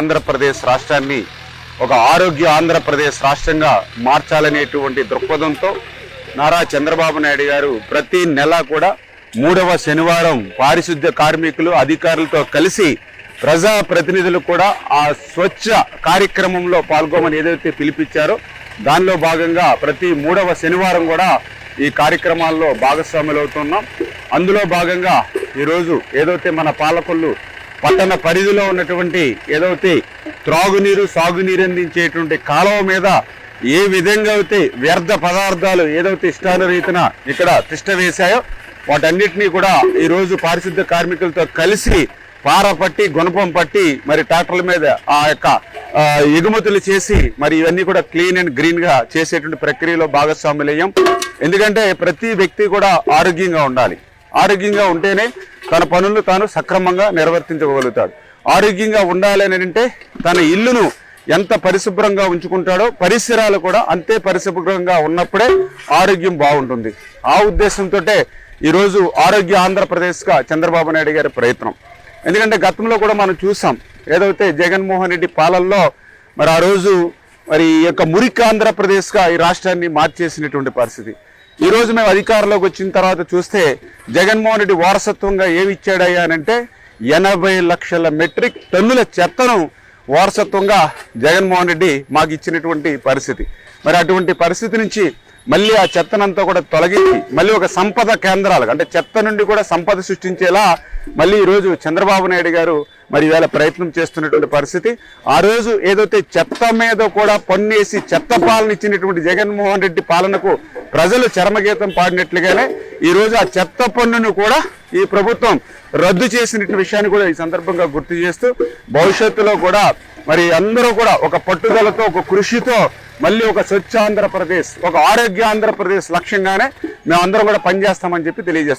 ఆంధ్రప్రదేశ్ రాష్ట్రాన్ని ఒక ఆరోగ్య ఆంధ్రప్రదేశ్ రాష్ట్రంగా మార్చాలనేటువంటి దృక్పథంతో నారా చంద్రబాబు నాయుడు గారు ప్రతి నెల కూడా 3వ శనివారం పారిశుద్ధ్య కార్మికులు అధికారులతో కలిసి ప్రజా ప్రతినిధులు కూడా ఆ స్వచ్ఛ కార్యక్రమంలో పాల్గొమని ఏదైతే పిలిపించారో దానిలో భాగంగా ప్రతి 3వ శనివారం కూడా ఈ కార్యక్రమాల్లో భాగస్వాములు అవుతున్నాం. అందులో భాగంగా ఈరోజు ఏదైతే మన పాలకొల్లు పట్టణ పరిధిలో ఉన్నటువంటి ఏదైతే త్రాగునీరు సాగునీరు అందించేటువంటి కాలువ మీద ఏ విధంగా అయితే వ్యర్థ పదార్థాలు ఏదైతే ఇష్టానురీతిన ఇక్కడ తిష్ట వేశాయో వాటన్నిటినీ కూడా ఈరోజు పారిశుద్ధ్య కార్మికులతో కలిసి పార పట్టి గుణపం పట్టి మరి ట్రాక్టర్ల మీద ఆ యొక్క ఎగుమతులు చేసి మరి ఇవన్నీ కూడా క్లీన్ అండ్ గ్రీన్ గా చేసేటువంటి ప్రక్రియలో భాగస్వాములయ్యాం. ఎందుకంటే ప్రతి వ్యక్తి కూడా ఆరోగ్యంగా ఉండాలి. ఆరోగ్యంగా ఉంటేనే తన పనులను తాను సక్రమంగా నిర్వర్తించగలుగుతాడు. ఆరోగ్యంగా ఉండాలి అని అంటే తన ఇల్లును ఎంత పరిశుభ్రంగా ఉంచుకుంటాడో పరిసరాలు కూడా అంతే పరిశుభ్రంగా ఉన్నప్పుడే ఆరోగ్యం బాగుంటుంది. ఆ ఉద్దేశంతో ఈరోజు ఆరోగ్య ఆంధ్రప్రదేశ్గా చంద్రబాబు నాయుడు గారి ప్రయత్నం. ఎందుకంటే గతంలో కూడా మనం చూసాం ఏదైతే జగన్మోహన్ రెడ్డి పాలనలో మరి ఆ రోజు మరి ఈ యొక్క మురికి ఆంధ్రప్రదేశ్గా ఈ రాష్ట్రాన్ని మార్చేసినటువంటి పరిస్థితి. ఈరోజు మేము అధికారంలోకి వచ్చిన తర్వాత చూస్తే జగన్మోహన్ రెడ్డి వారసత్వంగా ఏమి ఇచ్చాడయ్యా అంటే 80 లక్షల మెట్రిక్ టన్నుల చెత్తను వారసత్వంగా జగన్మోహన్ రెడ్డి మాకు ఇచ్చినటువంటి పరిస్థితి. మరి అటువంటి పరిస్థితి నుంచి మళ్ళీ ఆ చెత్తనంతా కూడా తొలగించి మళ్ళీ ఒక సంపద కేంద్రాలు అంటే చెత్త నుండి కూడా సంపద సృష్టించేలా మళ్ళీ ఈరోజు చంద్రబాబు నాయుడు గారు మరి ఈవేళ ప్రయత్నం చేస్తున్నటువంటి పరిస్థితి. ఆ రోజు ఏదైతే చెత్త మీద కూడా పన్నేసి చెత్త పాలన ఇచ్చినటువంటి జగన్మోహన్ రెడ్డి పాలనకు ప్రజలు చరమగీతం పాడినట్లుగానే ఈ రోజు ఆ చెత్త పన్నును కూడా ఈ ప్రభుత్వం రద్దు చేసినటువంటి విషయాన్ని కూడా ఈ సందర్భంగా గుర్తు చేస్తూ భవిష్యత్తులో కూడా మరి అందరూ కూడా ఒక పట్టుదలతో ఒక కృషితో మళ్ళీ ఒక స్వచ్ఛ ఆంధ్రప్రదేశ్, ఒక ఆరోగ్య ఆంధ్రప్రదేశ్ లక్ష్యంగానే మేమందరం కూడా పనిచేస్తామని చెప్పి తెలియజేస్తాం.